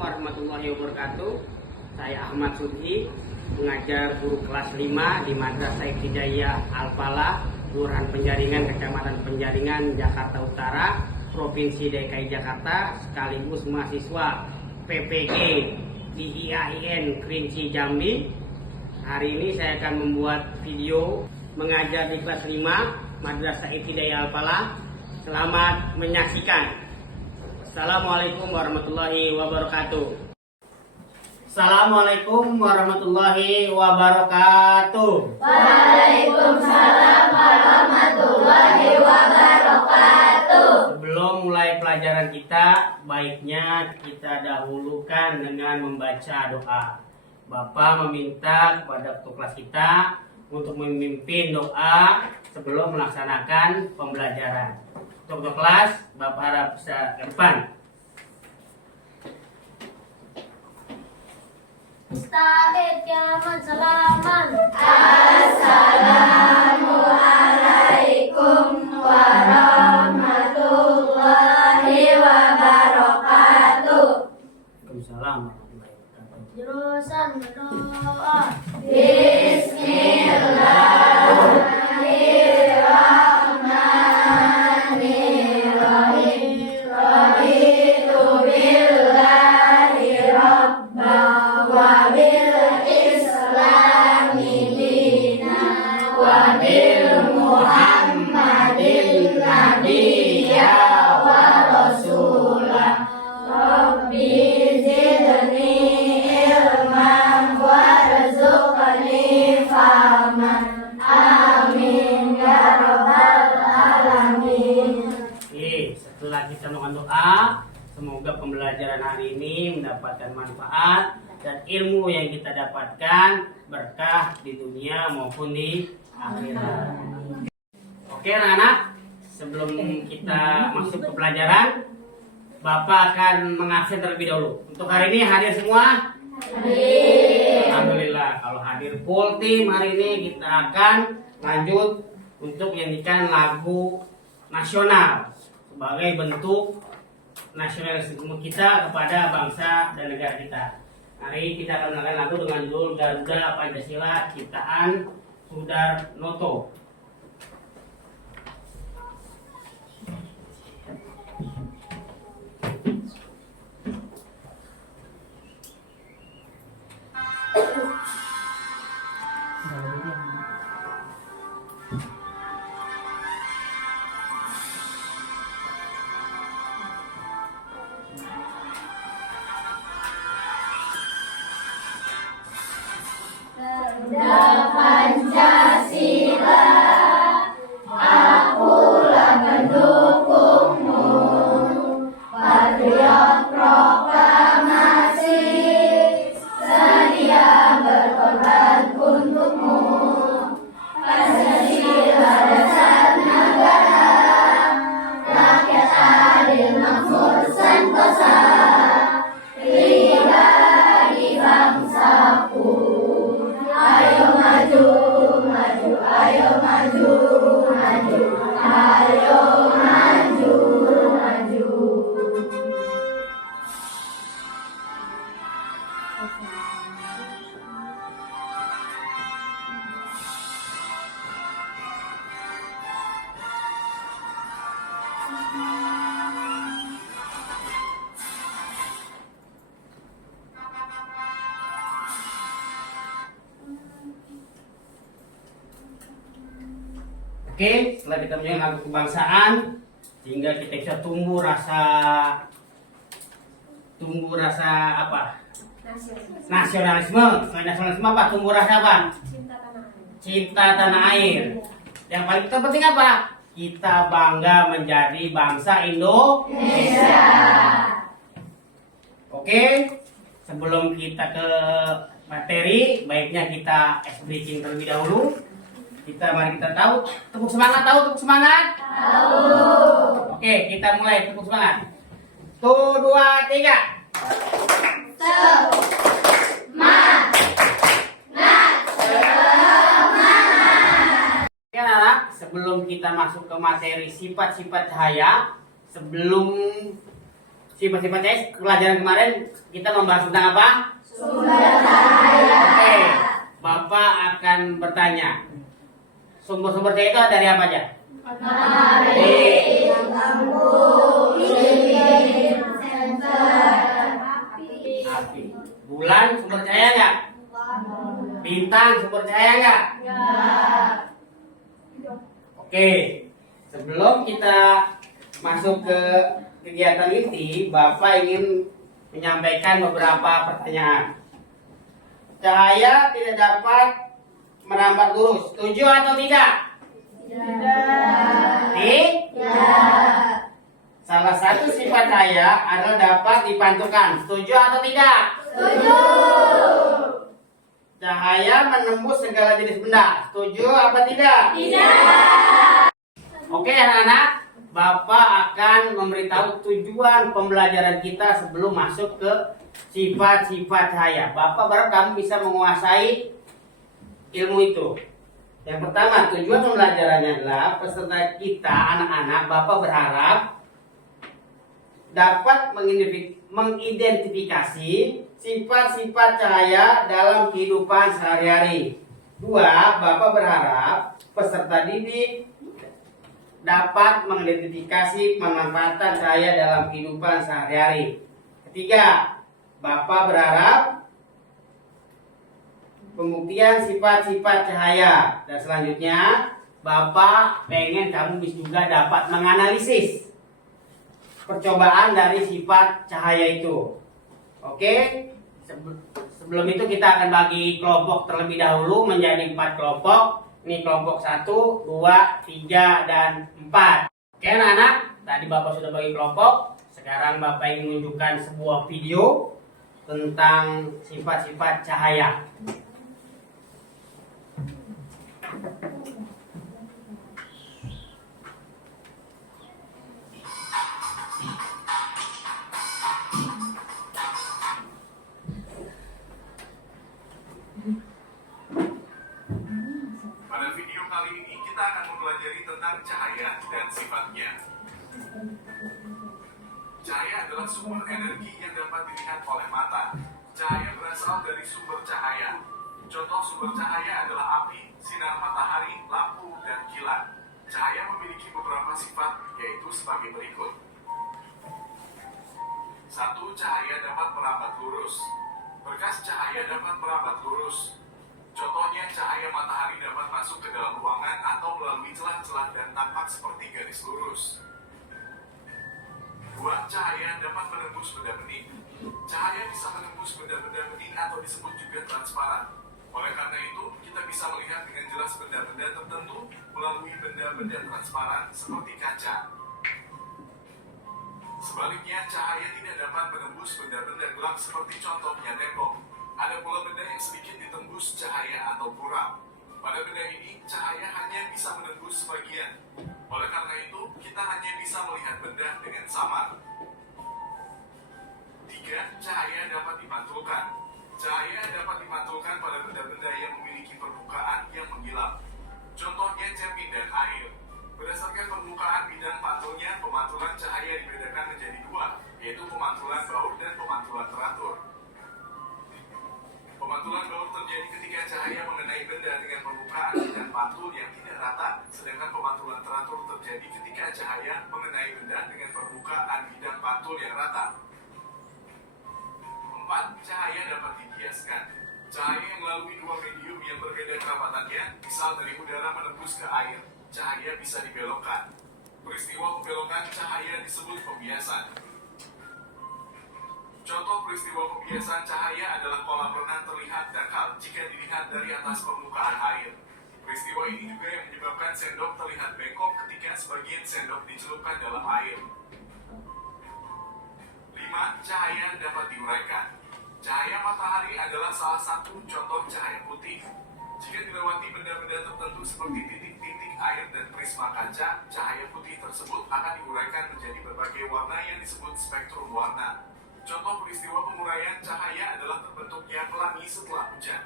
warahmatullahi wabarakatuh. Saya Ahmad Sudhi, mengajar guru kelas 5 di Madrasah Ibtidaiyah Al-Falah, Kelurahan Penjaringan, Kecamatan Penjaringan, Jakarta Utara, Provinsi DKI Jakarta, sekaligus mahasiswa PPG di IAIN Kerinci Jambi. Hari ini saya akan membuat video mengajar di kelas 5 Madrasah Ibtidaiyah Al-Falah. Selamat menyaksikan. Assalamualaikum warahmatullahi wabarakatuh. Assalamualaikum warahmatullahi wabarakatuh. Waalaikumsalam warahmatullahi wabarakatuh. Sebelum mulai pelajaran kita, baiknya kita dahulukan dengan membaca doa. Bapak meminta kepada ketua kelas kita untuk memimpin doa sebelum melaksanakan pembelajaran. Untuk kelas, Bapak harap bisa ke depan. Mustahid kiamat salaman. Assalamualaikum warahmatullahi wabarakatuh. Waalaikumsalam warahmatullahi wabarakatuh. Jurusan berdoa. Bismillahirrahmanirrahim. Raditu billahi rabba wa bil islami dina wa bil muhammadin nabiyya wa rasulah. Rabbi zidni ilman warzuqni fahman. Amin ya rabbal alamin. Oke, setelah kita melakukan doa, semoga pembelajaran hari ini mendapatkan manfaat dan ilmu yang kita dapatkan berkah di dunia maupun di akhirat. Oke anak-anak, sebelum kita masuk ke pelajaran, Bapak akan mengabsen terlebih dahulu. Untuk hari ini hadir semua? Hadir. Alhamdulillah, kalau hadir full tim hari ini kita akan lanjut untuk menyanyikan lagu nasional sebagai bentuk nasionalisme kita kepada bangsa dan negara kita. Hari kita akan mendengarkan lagu dengan judul Garuda Pancasila ciptaan Sudarnoto. Garuda Pancasila, akulah pendukungmu. Patriot proklamasi, sedia berkorban untukmu. Pancasila dasar negara, rakyat adil makmur sentosa, pribadi bangsaku. Ayo maju, maju, ayo maju, maju, ayo maju, maju. Oke, setelah kita menyanyikan lagu kebangsaan, sehingga kita bisa tumbuh rasa apa? Nasionalisme. Selain nasionalisme apa? Tumbuh rasa apa? Cinta tanah air. Yang paling penting apa? Kita bangga menjadi bangsa Indonesia. Oke, sebelum kita ke materi, baiknya kita ice breaking terlebih dahulu. Mari kita tepuk semangat, tepuk semangat. Oke, kita mulai tepuk semangat. 1, 2, 3. Oke anak, sebelum kita masuk ke materi sifat-sifat cahaya, sebelum sifat-sifat cahaya. Pelajaran kemarin kita membahas tentang apa? Sumber cahaya. Oke, Bapak akan bertanya. Sumber-sumber cahaya itu dari apa aja? Matahari, lampu, lilin, senter, Api. Bulan sumber cahaya nggak? Bintang sumber cahaya nggak? Oke, sebelum kita masuk ke kegiatan ini, Bapak ingin menyampaikan beberapa pertanyaan. Cahaya tidak dapat merambat lurus. Setuju atau tidak? Salah satu sifat cahaya adalah dapat dipantulkan. Setuju atau tidak? Setuju. Cahaya menembus segala jenis benda. Setuju apa tidak? Tidak. Oke anak-anak, Bapak akan memberitahu tujuan pembelajaran kita sebelum masuk ke sifat-sifat cahaya. Bapak berharap kamu bisa menguasai ilmu itu. Yang pertama, tujuan pembelajarannya adalah peserta kita, anak-anak, Bapak berharap dapat mengidentifikasi sifat-sifat cahaya dalam kehidupan sehari-hari. Dua, Bapak berharap peserta didik dapat mengidentifikasi pemanfaatan cahaya dalam kehidupan sehari-hari. Ketiga, Bapak berharap pembuktian sifat-sifat cahaya. Dan selanjutnya, Bapak pengen kamu juga dapat menganalisis percobaan dari sifat cahaya itu. Oke? Sebelum itu kita akan bagi kelompok terlebih dahulu menjadi 4 kelompok. Ini kelompok 1, 2, 3, dan 4. Oke anak-anak, tadi Bapak sudah bagi kelompok. Sekarang Bapak ingin menunjukkan sebuah video tentang sifat-sifat cahaya. Pada video kali ini kita akan mempelajari tentang cahaya dan sifatnya. Cahaya adalah sumber energi yang dapat dilihat oleh mata. Cahaya berasal dari sumber cahaya. Contoh sumber cahaya adalah api, sinar matahari, lampu, dan kilat. Cahaya memiliki beberapa sifat, yaitu sebagai berikut. 1. Cahaya dapat merambat lurus. Berkas cahaya dapat merambat lurus. Contohnya, cahaya matahari dapat masuk ke dalam ruangan atau melalui celah-celah dan tampak seperti garis lurus. 2. Cahaya dapat menembus benda bening. Cahaya bisa menembus benda-benda bening atau disebut juga transparan. Oleh karena itu, kita bisa melihat dengan jelas benda-benda tertentu melalui benda-benda transparan seperti kaca. Sebaliknya, cahaya tidak dapat menembus benda-benda gelap seperti contohnya tembok. Ada pula benda yang sedikit ditembus cahaya atau buram. Pada benda ini, cahaya hanya bisa menembus sebagian. Oleh karena itu, kita hanya bisa melihat benda dengan samar. 3. Cahaya dapat dipantulkan. Cahaya dapat dipantulkan pada benda-benda yang memiliki permukaan yang mengkilap. Contohnya cermin dan air. Berdasarkan permukaan bidang pantulnya, pemantulan cahaya dibedakan menjadi 2, yaitu pemantulan baur dan pemantulan teratur. Pemantulan baur terjadi ketika cahaya mengenai benda dengan permukaan bidang pantul yang tidak rata, sedangkan pemantulan teratur terjadi ketika cahaya mengenai benda dengan permukaan bidang pantul yang rata. 4. Cahaya dapat dibiaskan. Cahaya yang melalui 2 medium yang berbeda kerapatannya, misal dari udara menembus ke air, cahaya bisa dibelokkan. Peristiwa pembelokan cahaya disebut pembiasan. Contoh peristiwa pembiasan cahaya adalah kolam renang terlihat dangkal jika dilihat dari atas permukaan air. Peristiwa ini juga yang menyebabkan sendok terlihat bengkok ketika sebagian sendok dicelupkan dalam air. 5. Cahaya dapat diuraikan. Cahaya matahari adalah salah satu contoh cahaya putih. Jika dilewati benda-benda tertentu seperti titik-titik air dan prisma kaca, cahaya putih tersebut akan diuraikan menjadi berbagai warna yang disebut spektrum warna. Contoh peristiwa penguraian cahaya adalah terbentuknya pelangi setelah hujan.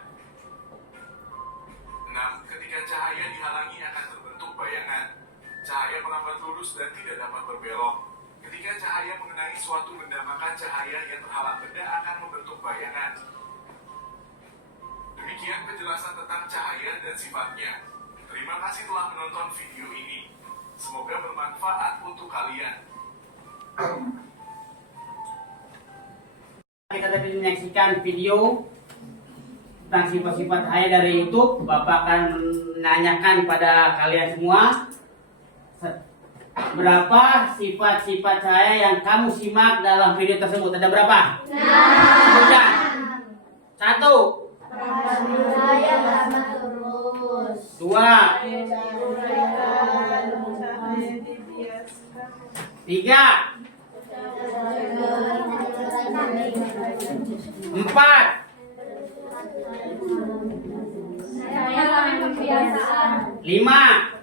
6. Ketika cahaya dihalangi akan terbentuk bayangan. Cahaya merambat lurus dan tidak dapat berbelok. Ketika cahaya mengenai suatu benda, maka cahaya yang terhalang benda akan membentuk bayangan. Demikian penjelasan tentang cahaya dan sifatnya. Terima kasih telah menonton video ini. Semoga bermanfaat untuk kalian. Kita tadi menyaksikan video tentang sifat-sifat cahaya dari YouTube. Bapak akan menanyakan pada kalian semua, berapa sifat-sifat cahaya yang kamu simak dalam video tersebut? Ada berapa? Sebutkan. 1. Cahaya lama terus. 2. 3. 4. Cahaya lama kebiasaan. 5.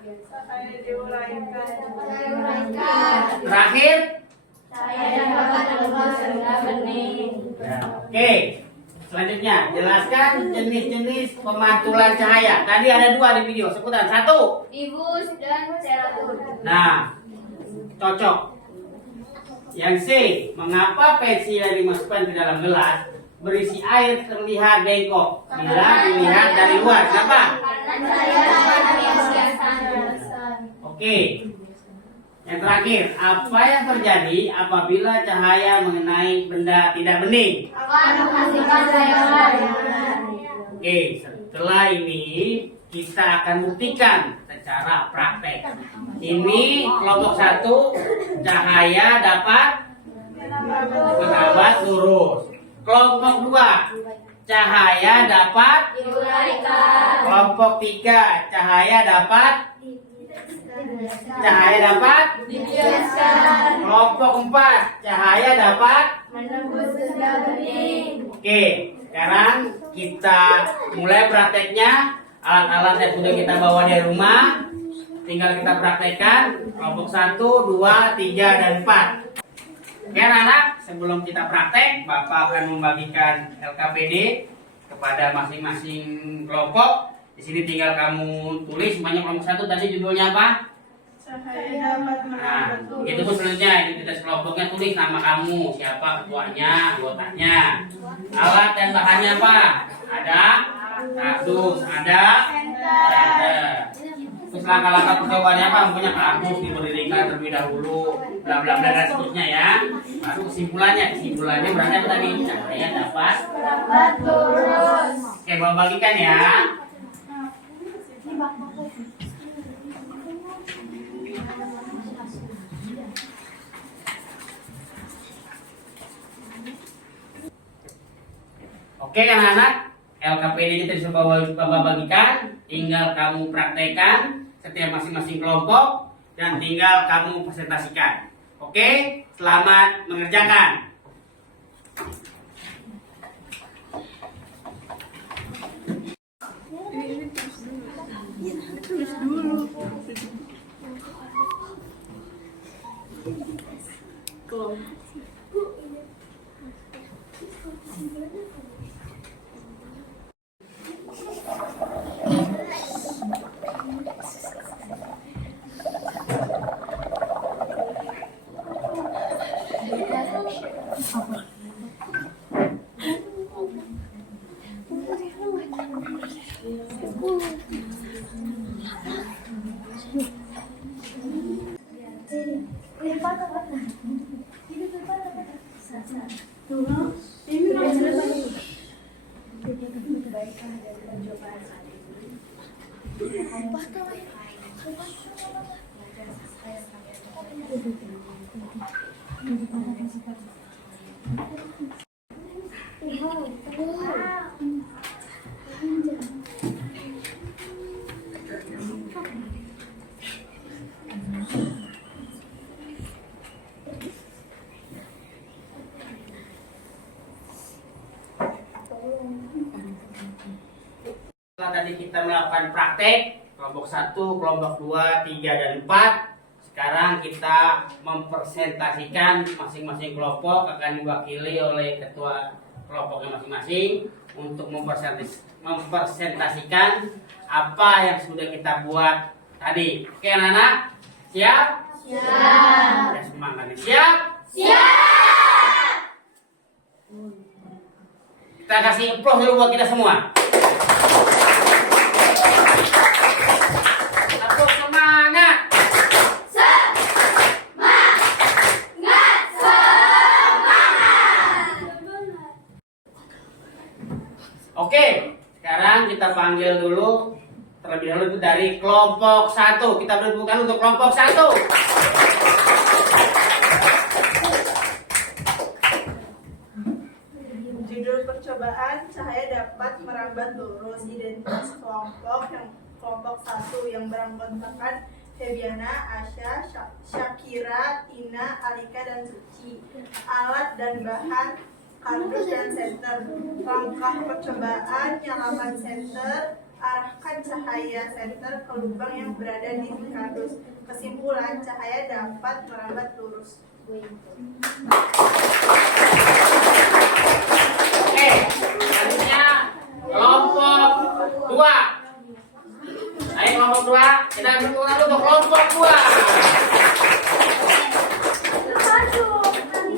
Terakhir. Cahaya dapat terus benda bening. Oke. Selanjutnya, jelaskan jenis-jenis pemantulan cahaya. Tadi ada 2 di video. Sebutan. 1. Difus dan teratur. Nah, cocok. Yang C, mengapa pensil yang dimasukkan ke dalam gelas berisi air terlihat bengkok bila dilihat dari luar? Kenapa? Karena cahaya dapat kebiasaan. Oke. Yang terakhir, apa yang terjadi apabila cahaya mengenai benda tidak bening? Akan menghasilkan bayangan. Oke, setelah ini kita akan buktikan secara praktek. Ini kelompok 1, cahaya dapat menabat lurus. Kelompok 2, cahaya dapat. Diuraikan. Kelompok 3, cahaya dapat. Dibiaskan. Kelompok 4, cahaya dapat. Menembus benda bening. Oke, sekarang kita mulai prakteknya. Alat-alat yang sudah kita bawa dari rumah tinggal kita praktekkan. Kelompok 1, 2, 3, dan 4. Oke anak-anak, sebelum kita praktek, Bapak akan membagikan LKPD kepada masing-masing kelompok. Di sini tinggal kamu tulis semuanya. Kelompok 1 tadi judulnya apa? Nah, itu pun selanjutnya identitas kelompoknya, tulis nama kamu, siapa ketuanya, anggotanya. Alat dan bahannya apa? Ada kardus, ada senter. Terus langkah-langkah percobaannya apa? Punya kardus diberdirikan terlebih dahulu, bla bla bla dan seterusnya ya. Baru kesimpulannya berarti apa tadi? Cahaya dapat Lurus. Oke, mau bagikan ya. Oke kan anak, LKPD kita sudah Bapak bagikan, tinggal kamu praktekkan setiap masing-masing kelompok dan tinggal kamu presentasikan. Oke, selamat mengerjakan. Setelah tadi kita melakukan praktek kelompok 1, kelompok 2, 3, dan 4. Sekarang kita mempresentasikan masing-masing kelompok akan diwakili oleh ketua kelompoknya masing-masing untuk mempresentasikan apa yang sudah kita buat tadi. Oke anak-anak, siap? Siap. Ya, semangat. Siap? Siap. Kita kasih applause dulu buat kita semua. Applause semangat. Oke, sekarang kita panggil dulu terlebih dahulu itu dari kelompok 1. Kita beri tepuk tangan untuk kelompok 1. Judul percobaan cahaya dapat merambat lurus. Identitas kelompok 1 yang beranggotakan Febiana, Asya, Syakira, Tina, Alika, dan Suci. Alat dan bahan kardus dan senter. Langkah percobaan: nyalakan senter, arahkan cahaya senter ke lubang yang berada di kardus. Kesimpulan, cahaya dapat merambat lurus. Oke, selanjutnya kelompok 2. Ayo kelompok 2, kita beri tepuk tangan untuk kelompok 2.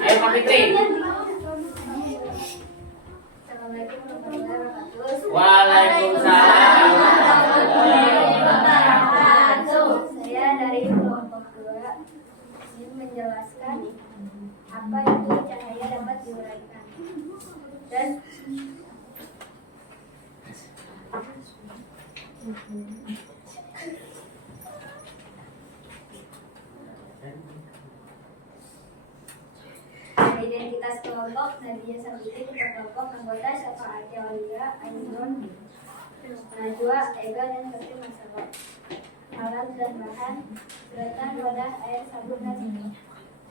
Ayo Pak Fitri. Waalaikumsalam. Saya dari kelompok 2 ingin menjelaskan apa itu cahaya dapat diuraikan dan identitas kelompok Nadia Sabiti, kelompok anggota Syafaat Aulia, Ainun, Najwa, Ega, dan Sati Masalah. Alat dan bahan: sedotan, wadah, air, sabun, dan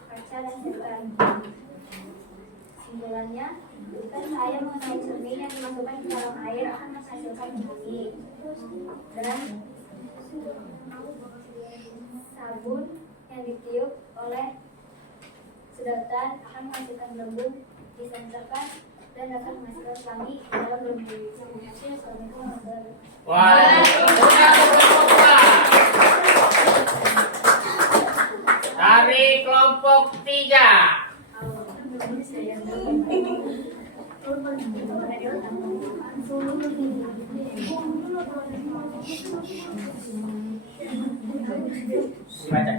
kaca dan sedotan. Simpulannya, jika cahaya mengenai cermin yang dimasukkan ke dalam air akan menghasilkan cahaya. Dan sabun yang ditiup oleh sedotan akan menghasilkan lembu, disenterkan dan dapat menghasilkan pelangi dalam lembu. Terima kasih. Assalamualaikum warahmatullahi wabarakatuh. Waalaikumsalam. Dari kelompok 3.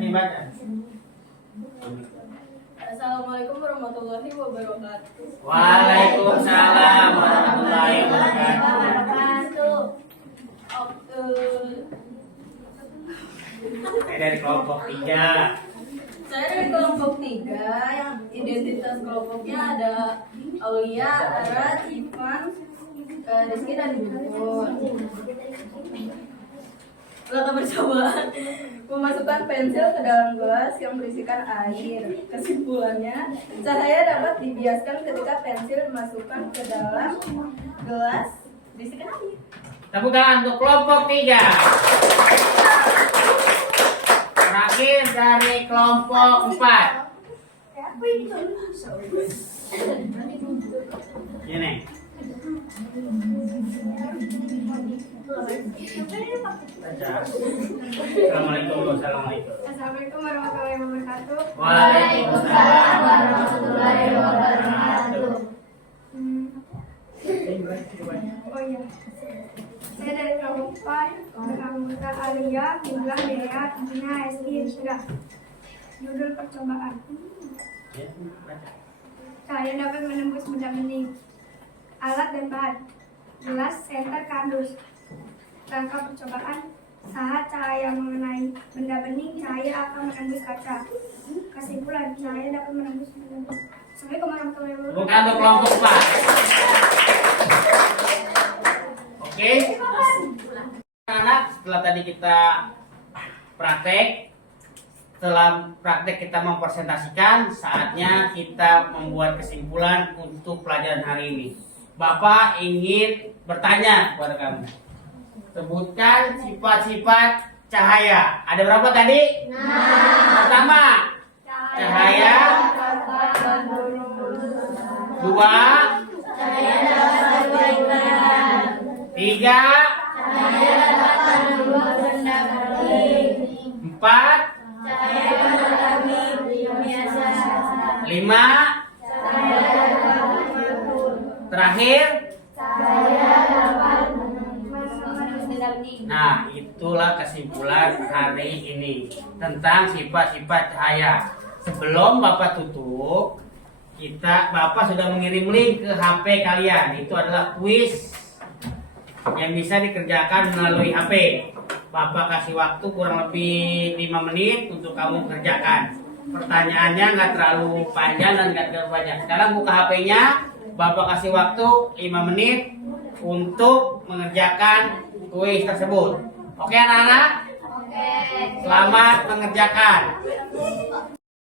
Dibaca. Assalamualaikum warahmatullahi wabarakatuh. Waalaikumsalam warahmatullahi wabarakatuh. Dari kelompok 3. Saya dari kelompok 3 yang identitas kelompoknya ada Aulia, Ara, Ivan, Rizky, dan Guntur. Langkah percobaan: memasukkan pensil ke dalam gelas yang berisikan air. Kesimpulannya, cahaya dapat dibiaskan ketika pensil dimasukkan ke dalam gelas berisikan air. Tepuk tangan untuk kelompok 3. Terakhir dari kelompok 4. Ini. Assalamualaikum. Assalamualaikum warahmatullahi wabarakatuh. Waalaikumsalam warahmatullahi wabarakatuh. Oh iya. Saya dari kelompok 4 beranggotakan Alia, Mila, Dea, Tina, Esti, Hindra. Judul percobaan: cahaya dapat menembus benda bening. Alat dan bahan: gelas, senter, kardus. Langkah percobaan: saat cahaya mengenai benda bening, cahaya akan menembus kaca. Kesimpulan, cahaya dapat menembus benda bening. Assalamualaikum warahmatullahi wabarakatuh. Bukan untuk kelompok 4. Oke. Anak, setelah tadi kita praktek, setelah praktek kita mempresentasikan, saatnya kita membuat kesimpulan untuk pelajaran hari ini. Bapak ingin bertanya kepada kamu. Sebutkan sifat-sifat cahaya. Ada berapa tadi? Pertama, cahaya. Dua, tiga, empat, Terakhir, saya dapat menembus benda bening. nah itulah kesimpulan hari ini tentang sifat-sifat cahaya. Sebelum Bapak tutup, Bapak sudah mengirim link ke HP kalian. Itu adalah kuis yang bisa dikerjakan melalui HP. Bapak kasih waktu kurang lebih 5 menit untuk kamu kerjakan. Pertanyaannya nggak terlalu panjang dan nggak terlalu banyak. Sekarang buka HP-nya, Bapak kasih waktu 5 menit untuk mengerjakan kuis tersebut. Oke anak-anak? Oke. Selamat mengerjakan.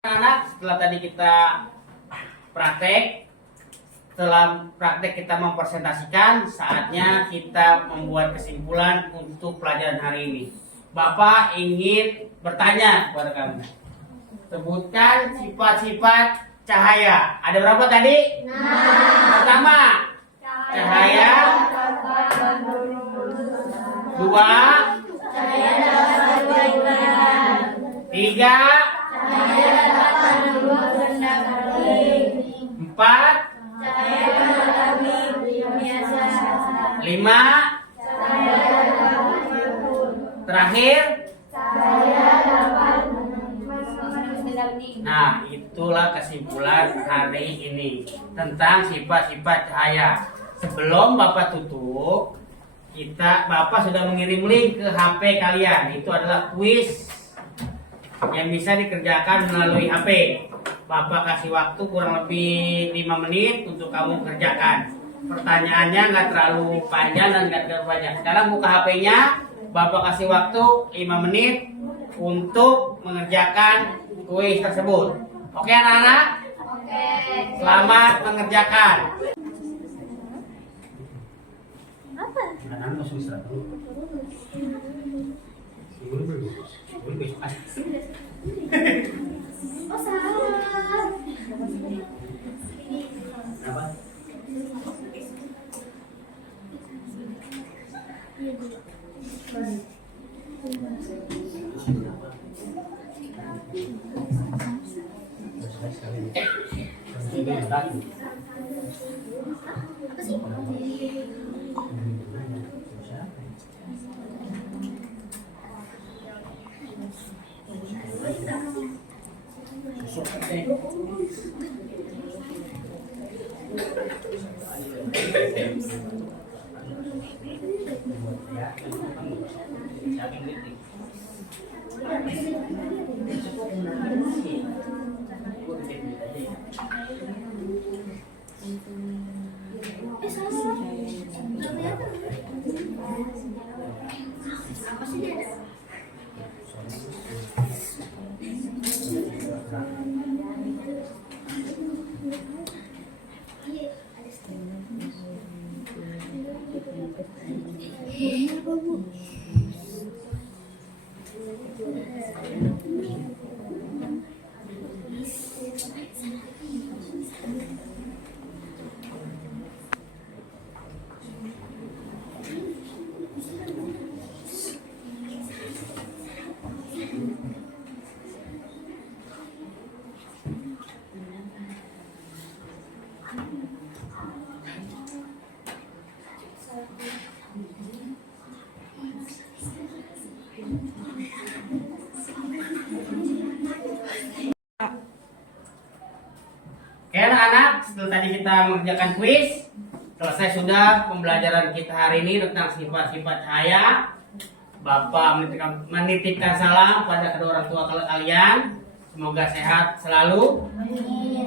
Anak-anak, setelah tadi kita praktek, setelah praktek kita mempresentasikan, saatnya kita membuat kesimpulan untuk pelajaran hari ini. Bapak ingin bertanya kepada kamu. Sebutkan sifat-sifat cahaya. Ada berapa tadi? Pertama, cahaya. Dua, tiga, empat, lima, terakhir. Nah, itulah kesimpulan hari ini tentang sifat-sifat cahaya. Sebelum Bapak tutup, Bapak sudah mengirim link ke HP kalian. Itu adalah kuis yang bisa dikerjakan melalui HP. Bapak kasih waktu kurang lebih 5 menit untuk kamu kerjakan. Pertanyaannya nggak terlalu panjang dan nggak terlalu banyak. Sekarang buka HP-nya, Bapak kasih waktu 5 menit untuk mengerjakan kuis tersebut. Oke anak-anak? Oke. Selamat mengerjakan. Apa? Oh salah. Apa sih? Apa sih dia? Oke anak-anak, setelah tadi kita mengerjakan kuis, selesai sudah pembelajaran kita hari ini tentang sifat-sifat cahaya. Bapak menitipkan salam pada kedua orang tua kalian. Semoga sehat selalu.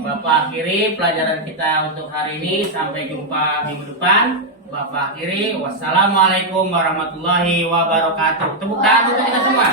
Bapak akhiri pelajaran kita untuk hari ini. Sampai jumpa minggu depan. Bapak akhiri. Wassalamualaikum warahmatullahi wabarakatuh. Tepuk tangan untuk kita semua.